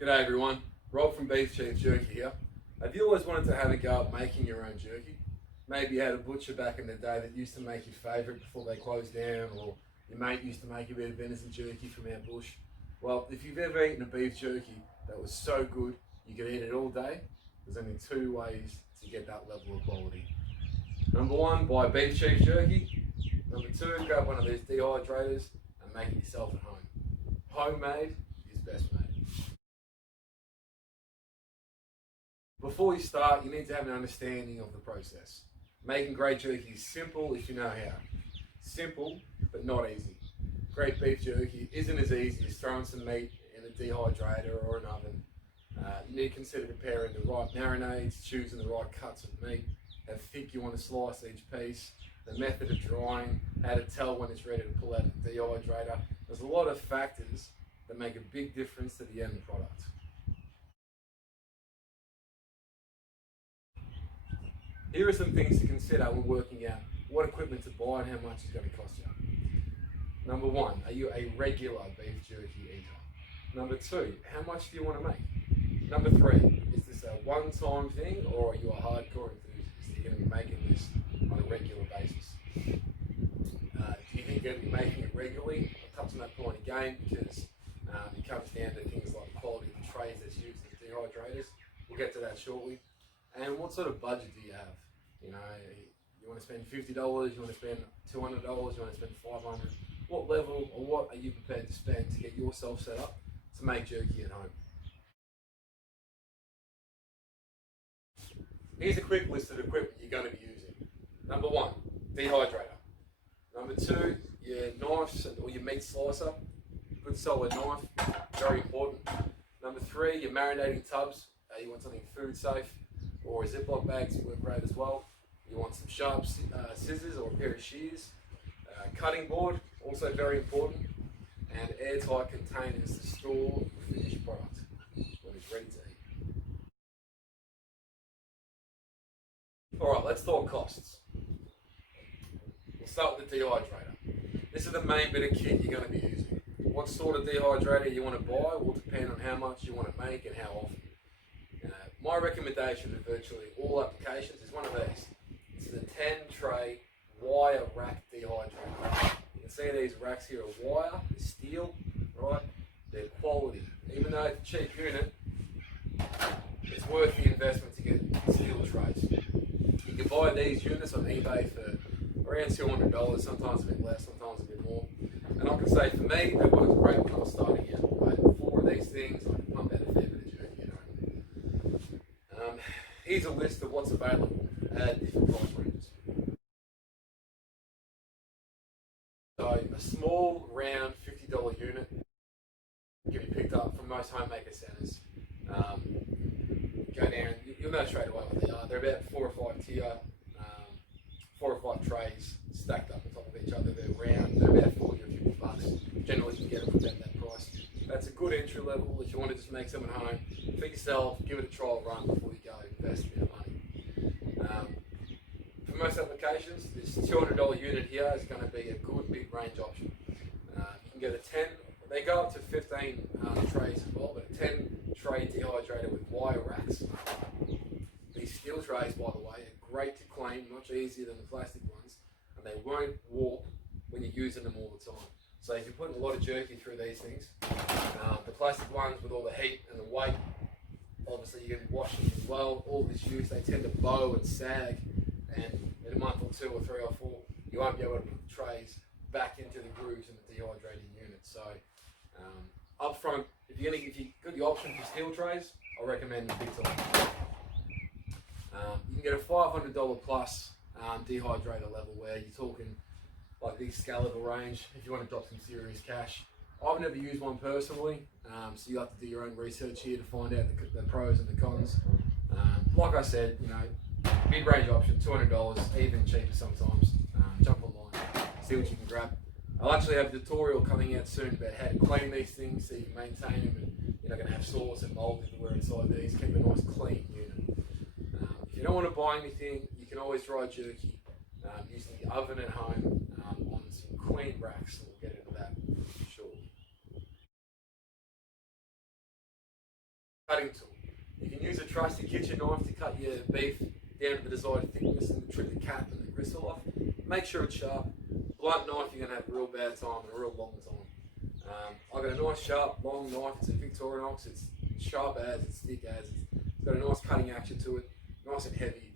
G'day everyone, Rob from Beef Chief Jerky here. Have you always wanted to have a go at making your own jerky? Maybe you had a butcher back in the day that used to make your favourite before they closed down, or your mate used to make a bit of venison jerky from our bush. Well, if you've ever eaten a beef jerky that was so good you could eat it all day, there's only two ways to get that level of quality. Number one, buy Beef Chief Jerky. Number two, grab one of these Dehydrators and make it yourself at home. Homemade is best made. Before you start, you need to have an understanding of the process. Making great jerky is simple if you know how. Simple, but not easy. Great beef jerky isn't as easy as throwing some meat in a dehydrator or an oven. You need to consider preparing the right marinades, choosing the right cuts of meat, how thick you want to slice each piece, the method of drying, how to tell when it's ready to pull out of the dehydrator. There's a lot of factors that make a big difference to the end product. Here are some things to consider when working out what equipment to buy and how much it's going to cost you. Number one, are you a regular beef jerky eater? Number two, how much do you want to make? Number three, is this a one-time thing or are you a hardcore enthusiast? Are you going to be making this on a regular basis? Do you think you're going to be making it regularly? I'll touch on that point again because it comes down to things like the quality of the trays that's used as dehydrators. We'll get to that shortly. And what sort of budget do you have? You know, you want to spend $50, you want to spend $200, you want to spend $500. What level or what are you prepared to spend to get yourself set up to make jerky at home? Here's a quick list of equipment you're going to be using. Number one, dehydrator. Number two, your knives or your meat slicer. Good solid knife, very important. Number three, your marinating tubs. You want something food safe, or Ziploc bags work great as well. You want some sharp scissors or a pair of shears. Cutting board, also very important. And airtight containers to store the finished product when it's ready to eat. Alright, let's talk costs. We'll start with the dehydrator. This is the main bit of kit you're going to be using. What sort of dehydrator you want to buy will depend on how much you want to make and how often. My recommendation for virtually all applications is one of these. This is a 10 tray wire rack dehydrator. You can see these racks here are wire, they're steel, right? They're quality. Even though it's a cheap unit, it's worth the investment to get steel trays. You can buy these units on eBay for around $200, sometimes a bit less, sometimes a bit more. And I can say for me, that works great when I was starting out. I had 4 of these things, I can pump out a fair bit of jerky at home. Here's a list of what's available at different price ranges. So a small, round $50 unit can be picked up from most homemaker centres. Go down, you'll know straight away what they are. They're about 4 or 5 tier, 4 or 5 trays stacked up on top of each other. They're round, they're about 40 or 50 bucks. Generally you can get them for about that price. That's a good entry level if you want to just make some at home. For yourself, give it a trial run before you go invest a bit of money. For most applications, this $200 unit here is going to be a good mid-range option. You can get a 10, they go up to 15 trays as well, but a 10 tray dehydrator with wire racks. These steel trays, by the way, are great to clean, much easier than the plastic ones, and they won't warp when you're using them all the time. So if you're putting a lot of jerky through these things, the plastic ones with all the heat and the weight, obviously you're going to be washing them as well. All this use, they tend to bow and sag, and in a month or 2 or 3 or 4, you won't be able to put the trays back into the grooves in the dehydrating unit. So up front, if you've got the option for steel trays, I recommend the big time. You can get a $500 plus dehydrator level where you're talking like the Excalibur range if you want to drop some serious cash. I've never used one personally, so you have to do your own research here to find out the pros and the cons. Like I said, you know, mid-range option, $200, even cheaper sometimes. Jump online, see what you can grab. I'll actually have a tutorial coming out soon about how to clean these things so you can maintain them and you're not going to have sauce and mold everywhere inside these. Keep a nice clean unit. If you don't want to buy anything, you can always dry jerky using the oven at home on some queen racks. We'll get into that. cutting tool. You can use a trusty kitchen knife to cut your beef down to the desired thickness and trim the cap and the gristle off. Make sure it's sharp. Blunt knife, you're going to have a real bad time and a real long time. I've got a nice sharp long knife. It's a Victorinox. It's sharp as, it's thick as, it's got a nice cutting action to it, nice and heavy.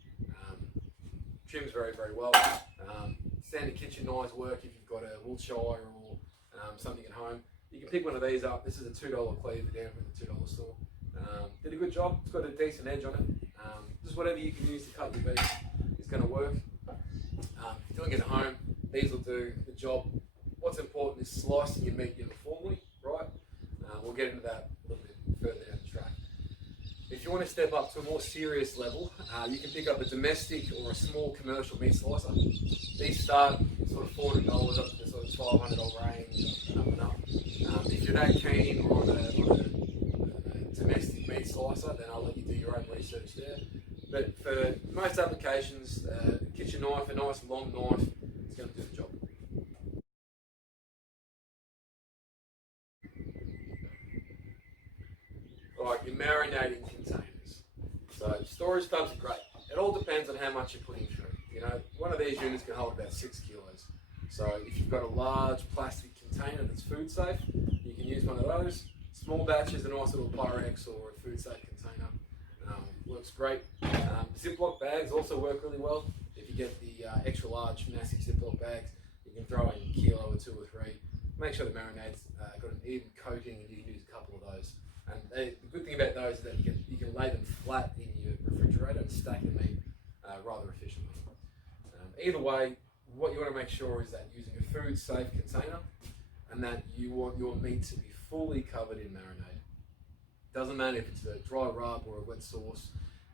Trims very, very well. Standard kitchen knives work if you've got a Wiltshire or something at home. You can pick one of these up. This is a $2 cleaver down from the $2 store. Did a good job. It's got a decent edge on it. Just whatever you can use to cut your beef is going to work. If you're doing it at home, these will do the job. What's important is slicing your meat uniformly, right? We'll get into that a little bit further down the track. If you want to step up to a more serious level, you can pick up a domestic or a small commercial meat slicer. These start sort of $40 up to the sort of $500 range, up and up. If you're that keen on a domestic meat slicer, then I'll let you do your own research there. But for most applications, kitchen knife, a nice long knife, is going to do the job. Right, your marinating containers. So storage tubs are great. It all depends on how much you're putting through. You know, one of these units can hold about 6 kilos. So if you've got a large plastic container that's food safe, you can use one of those. Small batches, a nice little Pyrex or a food safe container. Works great. Ziploc bags also work really well. If you get the extra large, massive Ziploc bags, you can throw in a kilo or 2 or 3. Make sure the marinade's got an even coating, and you can use a couple of those. And the good thing about those is that you can lay them flat in your refrigerator and stack the meat rather efficiently. Either way, what you want to make sure is that using a food safe container, and that you want your meat to be fully covered in marinade. Doesn't matter if it's a dry rub or a wet sauce,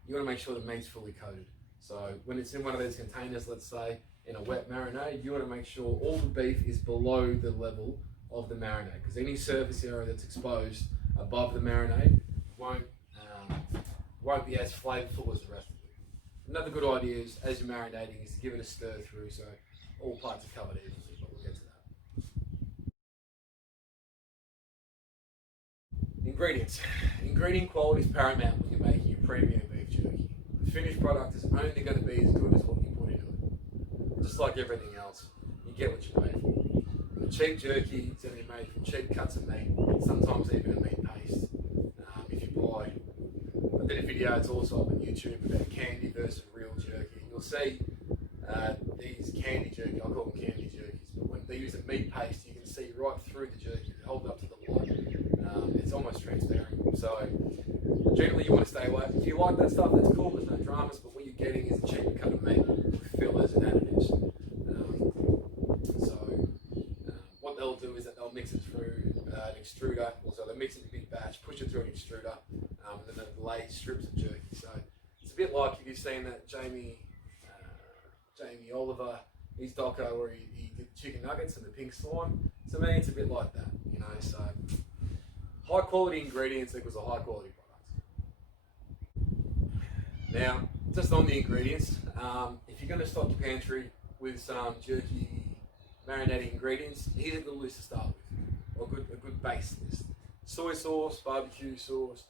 you want to make sure the meat's fully coated. So when it's in one of these containers, let's say in a wet marinade, you want to make sure all the beef is below the level of the marinade, because any surface area that's exposed above the marinade won't be as flavourful as the rest of it. Another good idea is, as you're marinating, is to give it a stir through so all parts are covered evenly, but we'll get to that. Ingredients. Ingredient quality is paramount when you're making your premium beef jerky. The finished product is only going to be as good as what you put into it. Just like everything else, you get what you pay for. A cheap jerky is going to be made from cheap cuts of meat, sometimes even a meat paste. If you buy, I did a video, it's also up on YouTube, about candy versus real jerky. You'll see these candy jerky, I call them candy jerkies, but when they use a meat paste, you can see right through the jerky. If you hold it up to the light, it's almost transparent. So generally you want to stay away. If you like that stuff, that's cool, there's no dramas, but what you're getting is a cheaper cut of meat with fillers and additives. What they'll do is that they'll mix it through an extruder, so they'll mix it in a big batch, push it through an extruder, and then they'll lay strips of jerky. So it's a bit like if you've seen that Jamie Oliver, his doco where he did chicken nuggets and the pink slime. To me, it's a bit like that, you know. So high quality ingredients equals a high quality product. Now, just on the ingredients, if you're going to stock your pantry with some jerky marinating ingredients, here's a good list to start with, or a good base list. Soy sauce, barbecue sauce,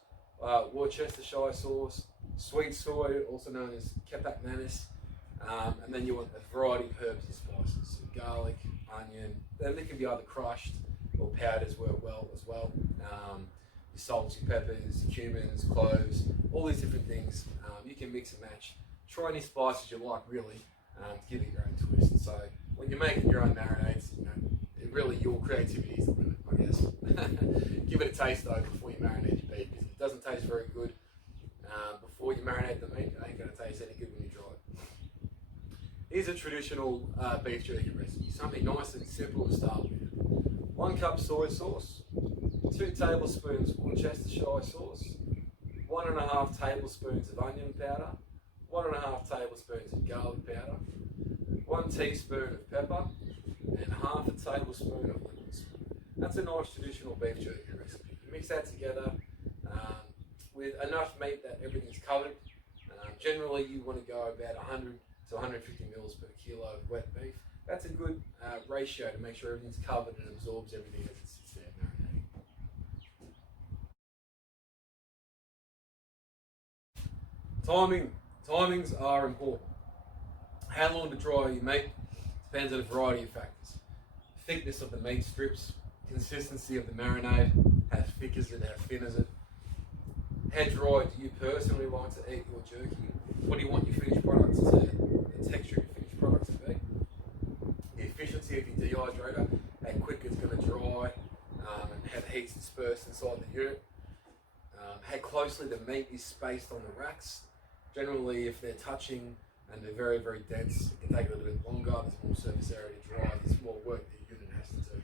Worcestershire sauce, sweet soy, also known as kepak nanis, and then you want a variety of herbs and spices, so garlic, onion. Then they can be either crushed or powders work well as well. Your salts, your peppers, cumins, cloves, all these different things. You can mix and match. Try any spices you like, really, to give it your own twist. So when you're making your own marinades, you know, really your creativity is the limit, I guess. Give it a taste though before you marinate your beef, because if it doesn't taste very good before you marinate the meat, it ain't going to taste any good when you dry it. Here's a traditional beef jerky recipe, something nice and simple to start with. 1 cup soy sauce, 2 tablespoons Worcestershire sauce, 1.5 tablespoons of onion powder, 1.5 tablespoons of garlic powder, 1 teaspoon of pepper, and half a tablespoon of liquid salt. That's a nice traditional beef jerky recipe. You mix that together with enough meat that everything's covered. Generally, you want to go about 100 to 150 mils per kilo of wet beef. That's a good ratio to make sure everything's covered and absorbs everything as it sits there marinating. Timings are important. How long to dry your meat depends on a variety of factors. Thickness of the meat strips, consistency of the marinade, how thick is it, how thin is it, how dry do you personally like to eat your jerky, what do you want your finished products to, the texture of your finished product to be, the efficiency of your dehydrator, how quick it's going to dry, and how the heat's dispersed inside the unit, how closely the meat is spaced on the racks. Generally, if they're touching and they're very, very dense, it can take a little bit longer, there's more surface area to dry, there's more work the unit has to do.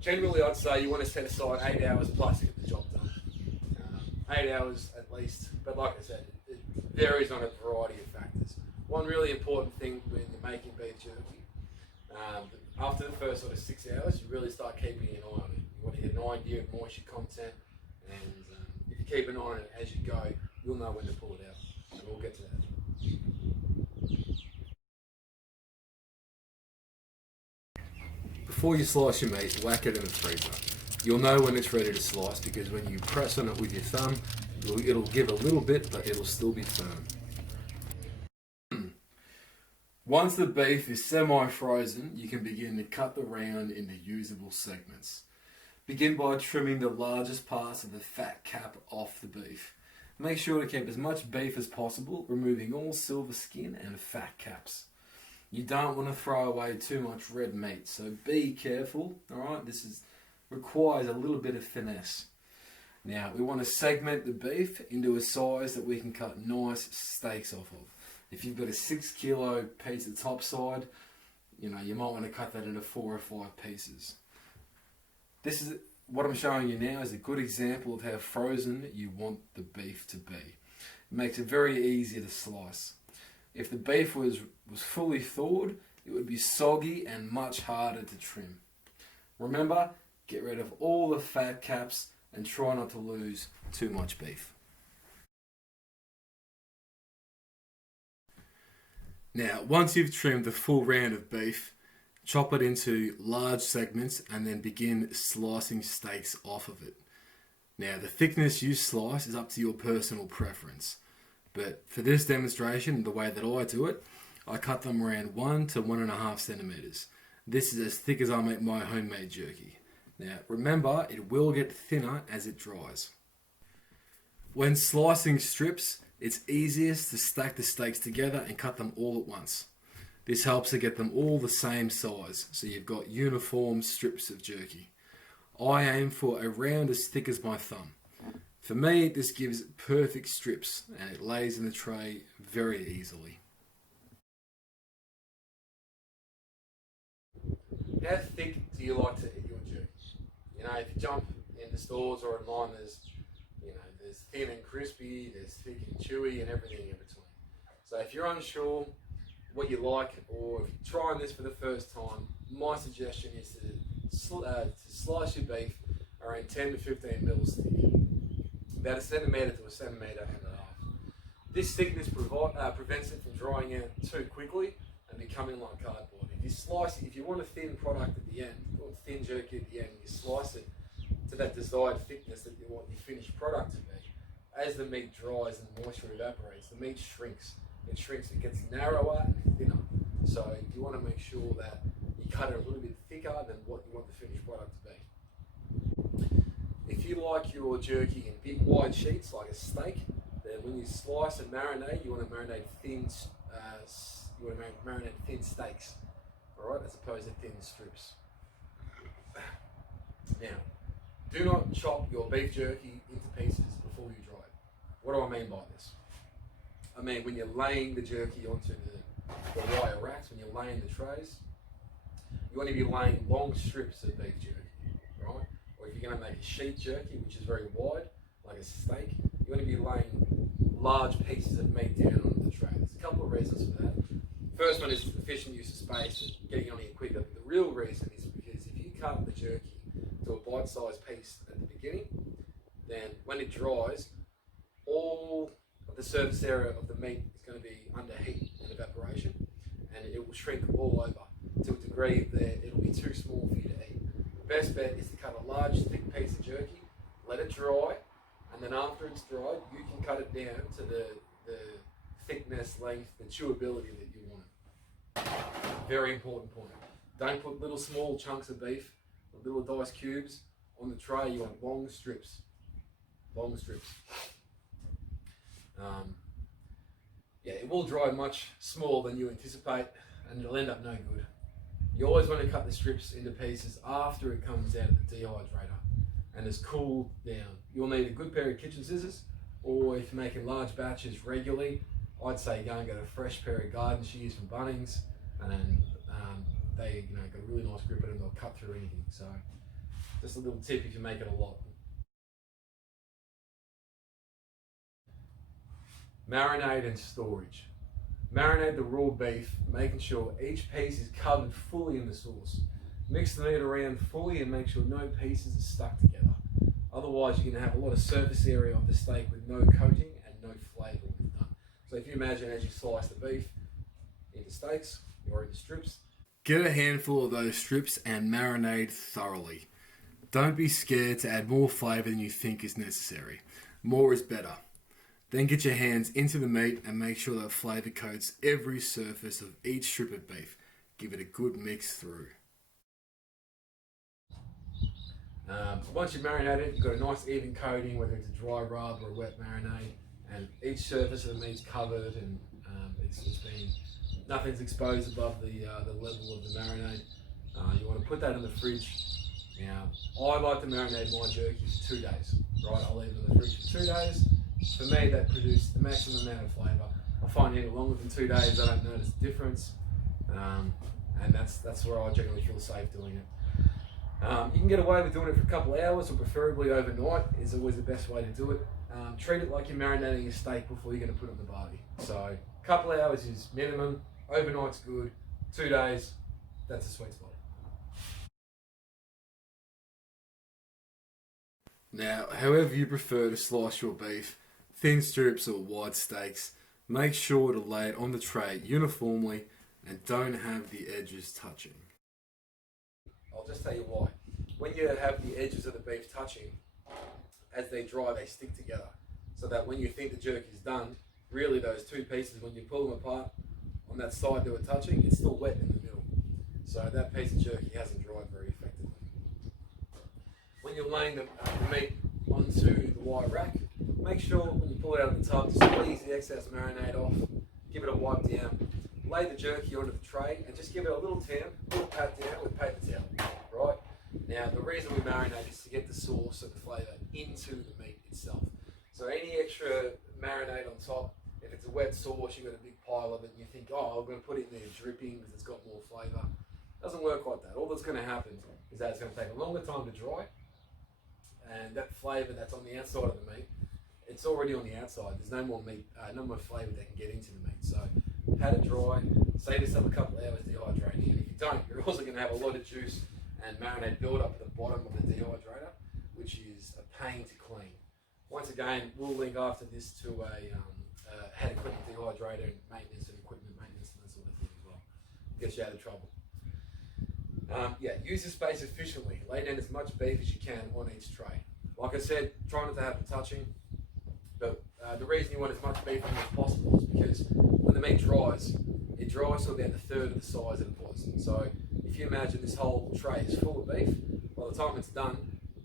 Generally, I'd say you want to set aside 8 hours plus to get the job done. 8 hours at least, but like I said, it varies on a variety of factors. One really important thing when you're making beef jerky, after the first sort of 6 hours, you really start keeping an eye on it. You want to get an idea of moisture content, and if you keep an eye on it as you go, you'll know when to pull it out. And we'll get to that. Before you slice your meat, whack it in the freezer. You'll know when it's ready to slice because when you press on it with your thumb, it'll give a little bit, but it'll still be firm. Once the beef is semi-frozen, you can begin to cut the round into usable segments. Begin by trimming the largest parts of the fat cap off the beef. Make sure to keep as much beef as possible, removing all silver skin and fat caps. You don't want to throw away too much red meat, so be careful, alright? This requires a little bit of finesse. Now, we want to segment the beef into a size that we can cut nice steaks off of. If you've got a 6 kilo piece of topside, you might want to cut that into 4 or 5 pieces. This is what I'm showing you now is a good example of how frozen you want the beef to be. It makes it very easy to slice. If the beef was fully thawed, it would be soggy and much harder to trim. Remember, get rid of all the fat caps and try not to lose too much beef. Now, once you've trimmed the full round of beef, chop it into large segments and then begin slicing steaks off of it. Now, the thickness you slice is up to your personal preference, but for this demonstration, the way that I do it, I cut them around 1 to 1.5 centimeters. This is as thick as I make my homemade jerky. Now, remember, it will get thinner as it dries. When slicing strips, it's easiest to stack the steaks together and cut them all at once. This helps to get them all the same size, so you've got uniform strips of jerky. I aim for around as thick as my thumb. For me, this gives perfect strips and it lays in the tray very easily. How thick do you like to eat your jerky? If you jump into stores or online, there's thin and crispy, there's thick and chewy, and everything in between. So if you're unsure what you like, or if you're trying this for the first time, my suggestion is to slice your beef around 10 to 15 mils thick, about 1 centimetre to 1.5 centimetres. This thickness prevents it from drying out too quickly and becoming like cardboard. If you want a thin product at the end, or thin jerky at the end, you slice it to that desired thickness that you want your finished product to be. As the meat dries and the moisture evaporates, the meat shrinks. It gets narrower and thinner. So you want to make sure that you cut it a little bit thicker than what you want the finished product to be. If you like your jerky in big wide sheets like a steak, then when you slice and marinate, you want to marinate thin steaks, all right, as opposed to thin strips. Now, do not chop your beef jerky into pieces before you dry it. What do I mean by this? I mean, when you're laying the jerky onto the wire racks, when you're laying the trays, you want to be laying long strips of beef jerky, right? Or if you're going to make a sheet jerky, which is very wide, like a steak, you want to be laying large pieces of meat down onto the tray. There's a couple of reasons for that. First one is efficient use of space and getting on here quicker. But the real reason is because if you cut the jerky to a bite-sized piece at the beginning, then when it dries, all of the surface area of the meat is going to be under heat and evaporation, and it will shrink all over to a degree that it'll be too small for you to eat. The best bet is to cut a large, thick piece of jerky, let it dry, and then after it's dried, you can cut it down to the its length, the chewability that you want. Very important point. Don't put little small chunks of beef, little diced cubes on the tray. You want long strips. Long strips. Yeah, it will dry much smaller than you anticipate, and it'll end up no good. You always want to cut the strips into pieces after it comes out of the dehydrator and has cooled down. You'll need a good pair of kitchen scissors, or if you're making large batches regularly, I'd say go and get a fresh pair of garden shears from Bunnings, and they got a really nice grip in them. They'll cut through anything. So just a little tip if you make it a lot. Marinade and storage. Marinate the raw beef, making sure each piece is covered fully in the sauce. Mix the meat around fully and make sure no pieces are stuck together. Otherwise, you're going to have a lot of surface area of the steak with no coating and no flavour when it's done. So if you imagine as you slice the beef into steaks or into strips, get a handful of those strips and marinate thoroughly. Don't be scared to add more flavour than you think is necessary. More is better. Then get your hands into the meat and make sure that flavour coats every surface of each strip of beef. Give it a good mix through. Once you've marinated it, you've got a nice even coating, whether it's a dry rub or a wet marinade, and each surface of the meat's covered and nothing's exposed above the level of the marinade. You want to put that in the fridge. Now, I like to marinate my jerky for 2 days. Right, I'll leave it in the fridge for 2 days. For me, that produced the maximum amount of flavour. I find any longer than 2 days, I don't notice a difference, and that's where I generally feel safe doing it. You can get away with doing it for a couple of hours, or preferably overnight is always the best way to do it. Treat it like you're marinating a steak before you're going to put it in the barbie. So a couple of hours is minimum, overnight's good, 2 days, that's a sweet spot. Now, however you prefer to slice your beef, thin strips or wide steaks, make sure to lay it on the tray uniformly and don't have the edges touching. I'll just tell you why. When you have the edges of the beef touching, as they dry, they stick together. So that when you think the jerky is done, really those two pieces, when you pull them apart, on that side they were touching, it's still wet in the middle. So that piece of jerky hasn't dried very effectively. When you're laying the meat onto the wire rack, make sure when you pull it out of the tub to squeeze the excess marinade off, give it a wipe down, lay the jerky onto the tray and just give it a little pat down with paper towel, right? Now the reason we marinate is to get the sauce and the flavour into the meat itself. So any extra marinade on top, if it's a wet sauce, you've got a big pile of it and you think, oh, I'm going to put it in there dripping because it's got more flavour. It doesn't work like that. All that's going to happen is that it's going to take a longer time to dry, and that flavour that's on the outside of the meat, it's already on the outside. There's no more meat, no more flavour that can get into the meat. So pat it dry, save yourself a couple of hours dehydrating, and if you don't, you're also going to have a lot of juice and marinade build up at the bottom of the dehydrator, which is a pain to clean. Once again, we'll link after this to how to clean a dehydrator and maintenance and equipment maintenance and that sort of thing as well. Gets you out of trouble. Yeah, use the space efficiently. Lay down as much beef as you can on each tray. Like I said, try not to have them touching, but the reason you want as much beef on as possible is because when the meat dries, it dries to about a third of the size that it was. So if you imagine this whole tray is full of beef, by the time it's done,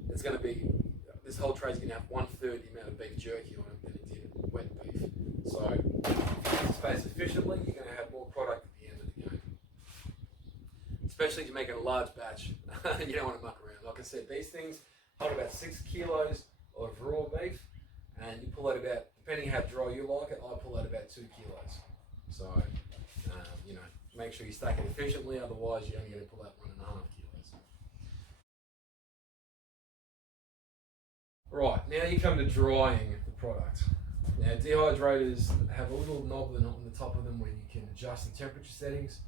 it's going to be, this whole tray is going to have 1/3 the amount of beef jerky on it than it did wet beef. So if you use the space efficiently, you're going to have more product at the end of the game. Especially if you're making a large batch, you don't want to muck around. Like I said, these things hold about 6 kilos of raw beef, and you pull out about, depending how dry you like it, I pull out about 2 kilos. So, make sure you stack it efficiently, otherwise you're only going to pull out 1.5 kilos. Right, now you come to drying the product. Now, dehydrators have a little knob on the top of them where you can adjust the temperature settings.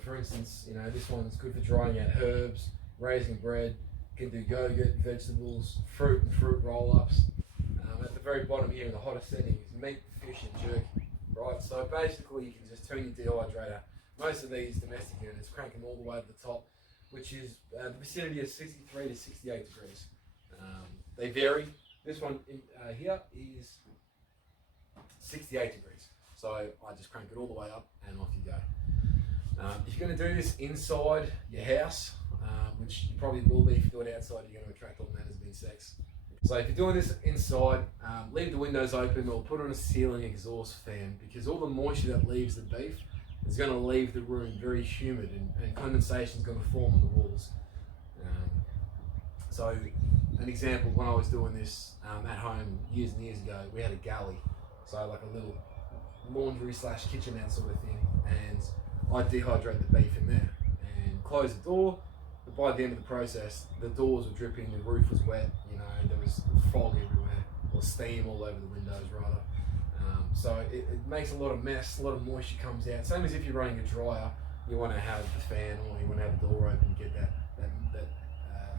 For instance, this one's good for drying out herbs, raising bread. You can do yogurt, vegetables, fruit and fruit roll-ups. At the very bottom here in the hottest setting is meat, fish and jerky. Right, so basically you can just turn your dehydrator. Most of these domestic units crank them all the way to the top, which is the vicinity of 63 to 68 degrees. They vary. This one here is 68 degrees. So I just crank it all the way up and off you go. If you're going to do this inside your house, which you probably will be, if you do it outside, you're going to attract all manners of insects. So if you're doing this inside, leave the windows open or put on a ceiling exhaust fan, because all the moisture that leaves the beef is going to leave the room very humid, and condensation is going to form on the walls. So an example, when I was doing this at home years and years ago, we had a galley, so like a little laundry / kitchenette sort of thing, and I'd dehydrate the beef in there and close the door. But by the end of the process, the doors were dripping, the roof was wet, you know, there was fog everywhere, or steam all over the windows rather. So it makes a lot of mess, a lot of moisture comes out. Same as if you're running a dryer, you want to have the fan on, you want to have the door open to get that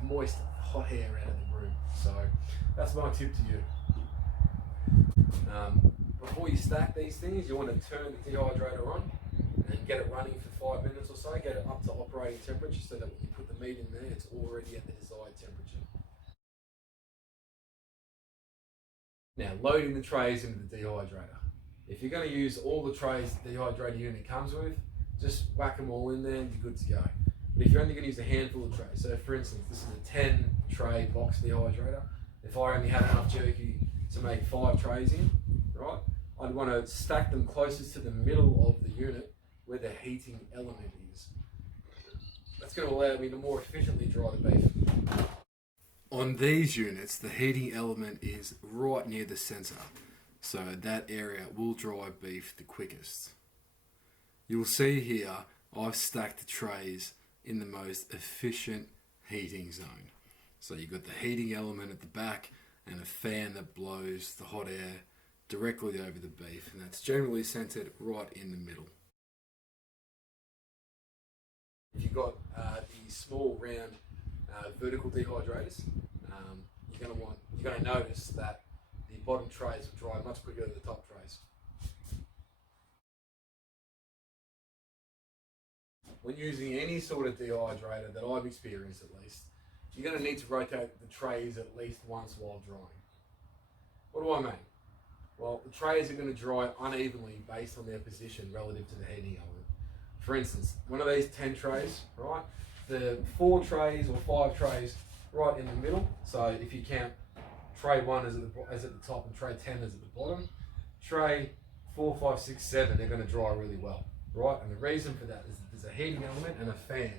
moist hot air out of the room. So that's my tip to you. Before you stack these things, you want to turn the dehydrator on and get it running for 5 minutes or so, get it up to operating temperature, so that when you put the meat in there, it's already at the desired temperature. Now, loading the trays into the dehydrator. If you're going to use all the trays the dehydrator unit comes with, just whack them all in there and you're good to go. But if you're only going to use a handful of trays, so for instance, this is a 10 tray box dehydrator. If I only had enough jerky to make 5 trays in, right, I'd want to stack them closest to the middle of the unit where the heating element is. That's going to allow me to more efficiently dry the beef. On these units, the heating element is right near the centre, so that area will dry beef the quickest. You will see here I've stacked the trays in the most efficient heating zone. So you've got the heating element at the back and a fan that blows the hot air directly over the beef, and that's generally centered right in the middle. If you've got the small round vertical dehydrators, you're going to notice that the bottom trays will dry much quicker than the top trays. When using any sort of dehydrator that I've experienced at least, you're going to need to rotate the trays at least once while drying. What do I mean? Well, the trays are going to dry unevenly based on their position relative to the heating element. For instance, one of these 10 trays, right? The 4 trays or 5 trays right in the middle. So if you count tray 1 as at the top and tray 10 as at the bottom, tray 4, 5, 6, 7, they're going to dry really well, right? And the reason for that is that there's a heating element and a fan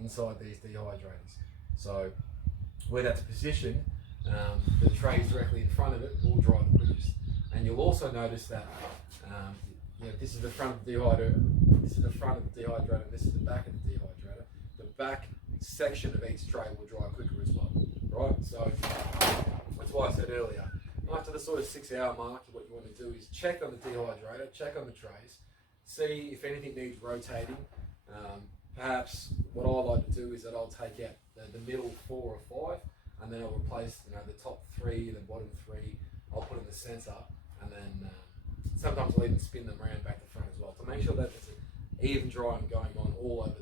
inside these dehydrators. So where that's positioned, the trays directly in front of it will dry the quickest. And you'll also notice that this is the front of the dehydrator, this is the front of the dehydrator, this is the back of the dehydrator. The back section of each tray will dry quicker as well, right? So that's why I said earlier, after the sort of 6-hour mark, what you want to do is check on the dehydrator, check on the trays, see if anything needs rotating. Perhaps what I like to do is that I'll take out the middle 4 or 5, and then I'll replace the top 3 and the bottom 3. I'll put in the centre, and then sometimes I'll even spin them around back to front as well to make sure that there's an even drying going on all over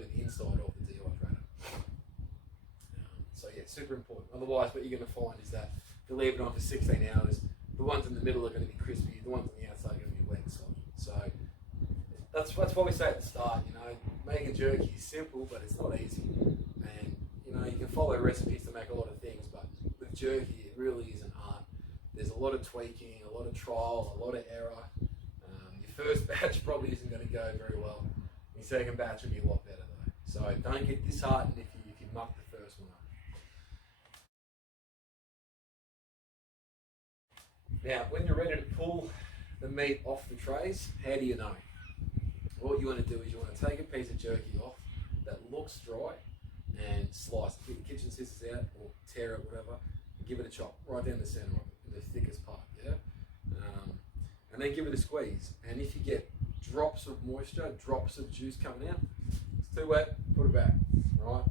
the inside of the dehydrator. So yeah, super important. Otherwise, what you're going to find is that if you leave it on for 16 hours, the ones in the middle are going to be crispy, the ones on the outside are going to be wet and soggy. So that's what we say at the start. Making jerky is simple, but it's not easy. And you can follow recipes to make a lot of things, but with jerky, it really is an art. There's a lot of tweaking, a lot of trial, a lot of error. Your first batch probably isn't going to go very well. Your second batch will be a lot better though. So don't get disheartened if you muck the first one up. Now, when you're ready to pull the meat off the trays, how do you know? What you want to do is you want to take a piece of jerky off that looks dry and slice it. Get your kitchen scissors out or tear it, whatever, and give it a chop right down the centre of it, in the thickest part, yeah? And then give it a squeeze. And if you get drops of moisture, drops of juice coming out, it's too wet, put it back, right?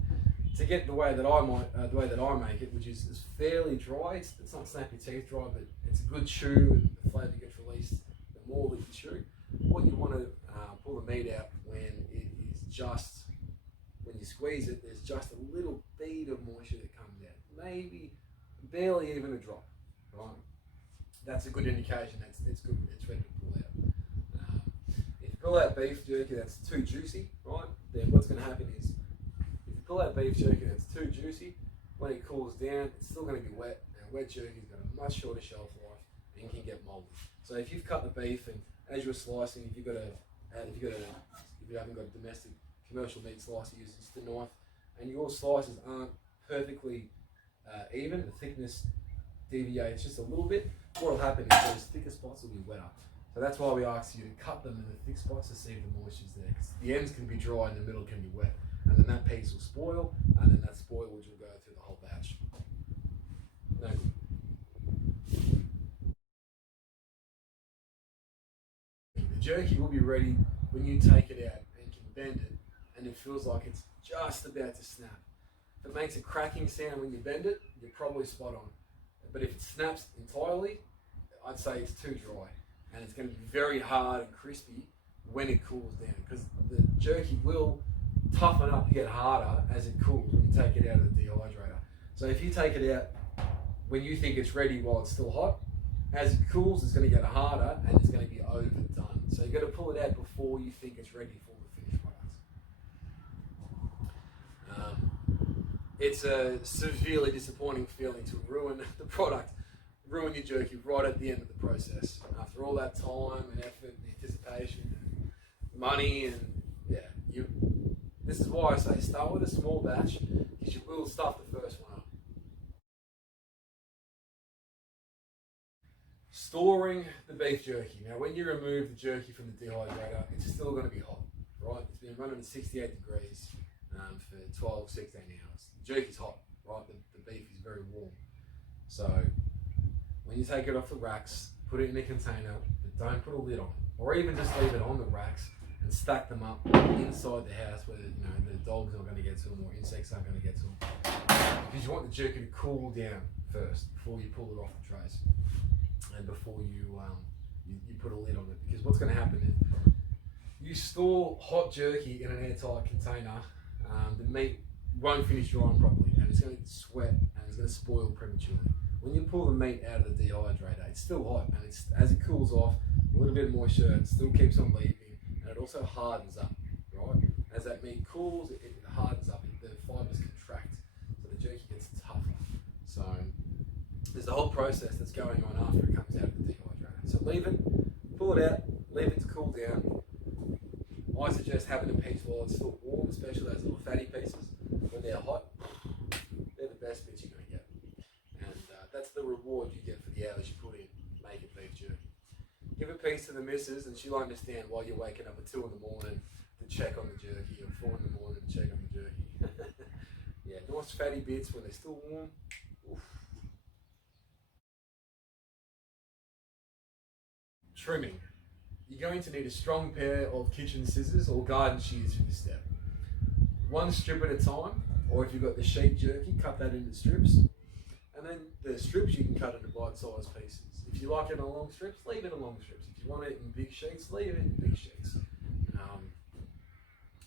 To get the way that I make it, which is fairly dry, it's not snap your teeth dry, but it's a good chew and the flavour gets released the more that you chew. What you want to pull the meat out when it is just, when you squeeze it, there's just a little bead of moisture that comes out. Maybe barely even a drop, right? that's a good indication that it's good. It's ready to pull out. If you pull out beef jerky that's too juicy, right? Then what's going to happen is, if you pull out beef jerky that's too juicy, when it cools down, it's still going to be wet, and wet jerky's got a much shorter shelf life and can get moldy. So if you've cut the beef and as you're slicing, if you haven't got a domestic commercial meat slicer, use just a knife, and your slices aren't perfectly even, the thickness deviates just a little bit, what will happen is those thicker spots will be wetter. So that's why we ask you to cut them in the thick spots to see if the moisture's there, because the ends can be dry and the middle can be wet, and then that piece will spoil, and then that spoilage will go through the whole batch. No good. The jerky will be ready when you take it out and can bend it, and it feels like it's just about to snap. If it makes a cracking sound when you bend it, you're probably spot on. But if it snaps entirely, I'd say it's too dry, and it's going to be very hard and crispy when it cools down, because the jerky will toughen up and get harder as it cools when you take it out of the dehydrator. So if you take it out when you think it's ready while it's still hot, as it cools it's going to get harder and it's going to be overdone. So you've got to pull it out before you think it's ready for the finished product. It's a severely disappointing feeling to ruin the product, ruin your jerky right at the end of the process. After all that time and effort and anticipation and money, and this is why I say start with a small batch, because you will stuff the first one up. Storing the beef jerky. Now when you remove the jerky from the dehydrator, it's still going to be hot, right? It's been running at 68 degrees for 12, 16 hours. The jerky's hot, right? The beef is very warm. So when you take it off the racks, put it in a container, but don't put a lid on it. Or even just leave it on the racks and stack them up inside the house where the dog's not going to get to them or insects aren't going to get to them. Because you want the jerky to cool down first before you pull it off the trays and before you put a lid on it. Because what's going to happen is you store hot jerky in an airtight container, the meat won't finish drying properly, and it's going to sweat and it's going to spoil prematurely. When you pull the meat out of the dehydrator, it's still hot, and as it cools off, a little bit of moisture, it still keeps on leaving, and it also hardens up, right? As that meat cools, it hardens up, the fibers contract, so the jerky gets tougher. So there's a whole process that's going on after it comes out of the dehydrator. So leave it, pull it out, leave it to cool down. I suggest having a piece while it's still warm, especially those little fatty pieces. When they're hot, they're the best bits you're going to get. And that's the reward you get for the hours you put in making beef jerky. Give a piece to the missus and she'll understand why you're waking up at 2 in the morning to check on the jerky, or 4 in the morning to check on the jerky. Yeah, nice fatty bits when they're still warm. Oof. Trimming. You're going to need a strong pair of kitchen scissors or garden shears for this step. One strip at a time, or if you've got the sheet jerky, cut that into strips. And then the strips you can cut into bite-sized pieces. If you like it in long strips, leave it in long strips. If you want it in big sheets, leave it in big sheets.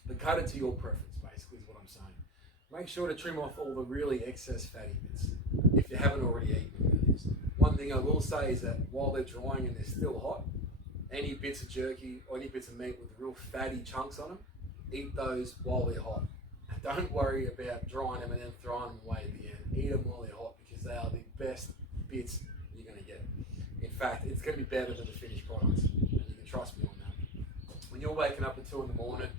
But cut it to your preference, basically, is what I'm saying. Make sure to trim off all the really excess fatty bits, if you haven't already eaten them, that is. One thing I will say is that while they're drying and they're still hot, any bits of jerky or any bits of meat with real fatty chunks on them, eat those while they're hot. Don't worry about drying them and then throwing them away at the end. Eat them while they're hot, because they are the best bits you're going to get. In fact, it's going to be better than the finished product, and you can trust me on that. When you're waking up at 2 in the morning,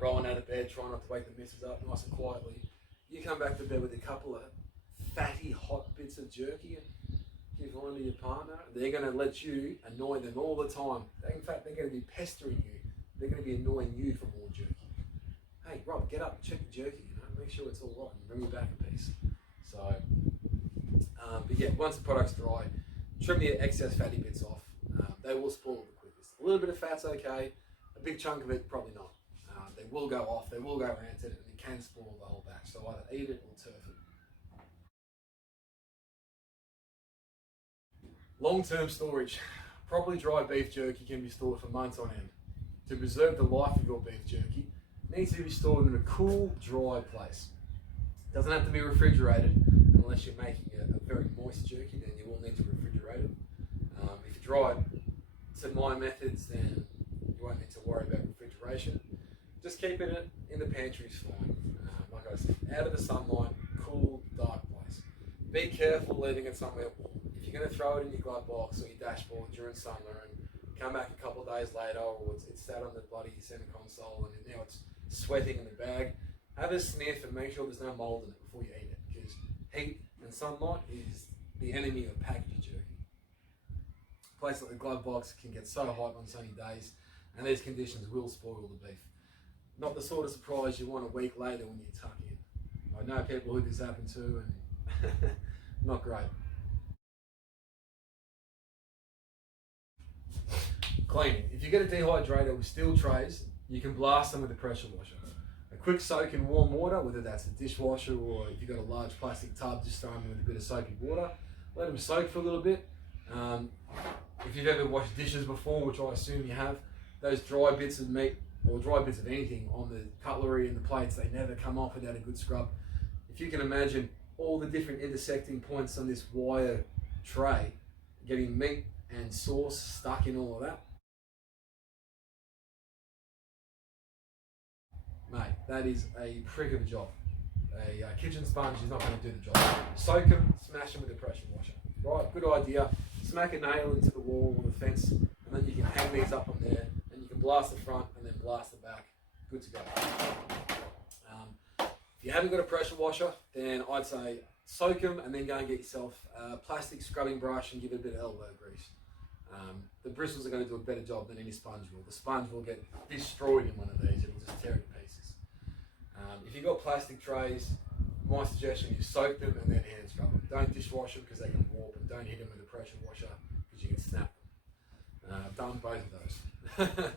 rolling out of bed, trying not to wake the missus up nice and quietly, you come back to bed with a couple of fatty, hot bits of jerky and give one to your partner. They're going to let you annoy them all the time. In fact, they're going to be pestering you. They're going to be annoying you for more jerky. Hey, Rob, get up and check the jerky, make sure it's all right, and bring me back a piece. So, but yeah, once the product's dry, trim the excess fatty bits off. They will spoil the quickest. A little bit of fat's okay, a big chunk of it, probably not. They will go off, they will go rancid, and it can spoil the whole batch. So either eat it or turf it. Long-term storage. Properly dry beef jerky can be stored for months on end. To preserve the life of your beef jerky, it needs to be stored in a cool, dry place. It doesn't have to be refrigerated unless you're making a very moist jerky, then you will need to refrigerate it. dry it to my methods, then you won't need to worry about refrigeration. Just keeping it in the pantry is fine. Like I said, out of the sunlight, cool, dark place. Be careful leaving it somewhere warm. If you're going to throw it in your glove box or your dashboard during summer and come back a couple of days later, or it's sat on the bloody center console and now it's sweating in the bag, have a sniff and make sure there's no mold in it before you eat it, because heat and sunlight is the enemy of packaged jerky. A place like the glove box can get so hot on sunny days, and these conditions will spoil the beef. Not the sort of surprise you want a week later when you tuck in. I know people who this happened to, and not great. Cleaning. If you get a dehydrator with steel trays, you can blast them with a pressure washer. A quick soak in warm water, whether that's a dishwasher or if you've got a large plastic tub, just throw them in with a bit of soapy water. Let them soak for a little bit. If you've ever washed dishes before, which I assume you have, those dry bits of meat or dry bits of anything on the cutlery and the plates, they never come off without a good scrub. If you can imagine all the different intersecting points on this wire tray, getting meat and sauce stuck in all of that, mate, that is a prick of a job. A kitchen sponge is not going to do the job. Soak them, smash them with a pressure washer. Right, good idea. Smack a nail into the wall or the fence, and then you can hang these up on there, and you can blast the front and then blast the back. Good to go. If you haven't got a pressure washer, then I'd say soak them and then go and get yourself a plastic scrubbing brush and give it a bit of elbow grease. The bristles are going to do a better job than any sponge will. The sponge will get destroyed in one of these. It will just tear it to pieces. If you've got plastic trays, my suggestion is soak them and then hand scrub them. Don't dishwash them because they can warp, and don't hit them with a pressure washer because you can snap them. I've done both of those.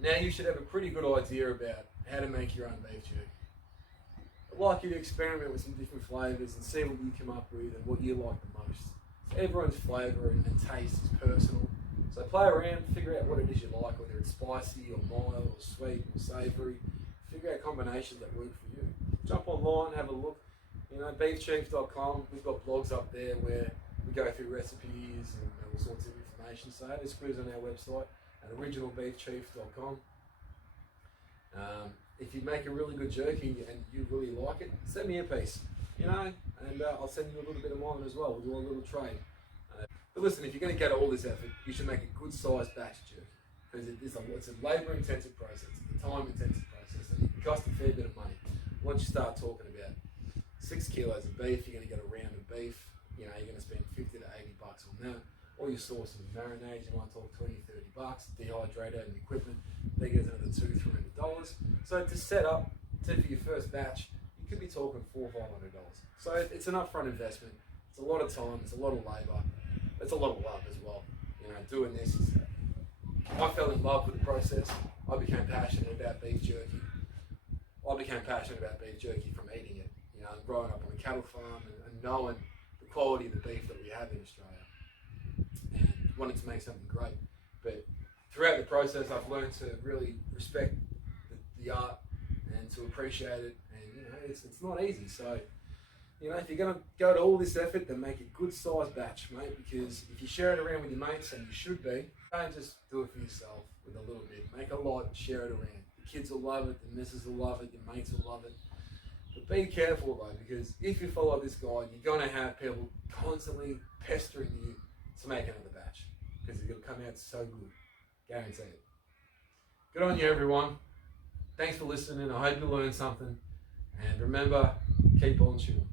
Now you should have a pretty good idea about how to make your own beef jerky. I'd like you to experiment with some different flavours and see what you come up with and what you like the most. So everyone's flavour and taste is personal. So play around, figure out what it is you like, whether it's spicy or mild or sweet or savoury. Figure out combinations that work for you. Jump online, have a look. You know, beefchief.com, we've got blogs up there where we go through recipes and all sorts of information. So have a squeeze on our website at originalbeefchief.com. If you make a really good jerky and you really like it, send me a piece, you know, and I'll send you a little bit of mine as well. We'll do a little trade. But listen, if you're going to go to all this effort, you should make a good sized batch of jerky, because it's a labour intensive process, it's a time intensive process, and it can cost a fair bit of money. Once you start talking about 6 kilos of beef, you're going to get a round of beef, you know, you're going to spend 50 to 80 bucks on that. All your sauces and marinades, you might talk 20, 30 bucks. Dehydrator and equipment, they get another $200-300. So to set up, for your first batch, you could be talking $400-500. So it's an upfront investment. It's a lot of time, it's a lot of labour, it's a lot of love as well. You know, doing this is, I fell in love with the process. I became passionate about beef jerky. I became passionate about beef jerky from eating it. You know, growing up on a cattle farm and knowing the quality of the beef that we have in Australia. And wanted to make something great. But throughout the process, I've learned to really respect the art and to appreciate it. And you know, it's not easy. So, you know, if you're going to go to all this effort, then make a good sized batch, mate. Because if you share it around with your mates, and you should be, don't just do it for yourself with a little bit. Make a lot, share it around. The kids will love it, the missus will love it, your mates will love it. But be careful though, because if you follow this guide, you're going to have people constantly pestering you to make another batch, because it'll come out so good, guarantee it. Good on you, everyone. Thanks for listening. I hope you learned something, and remember, keep on chewing.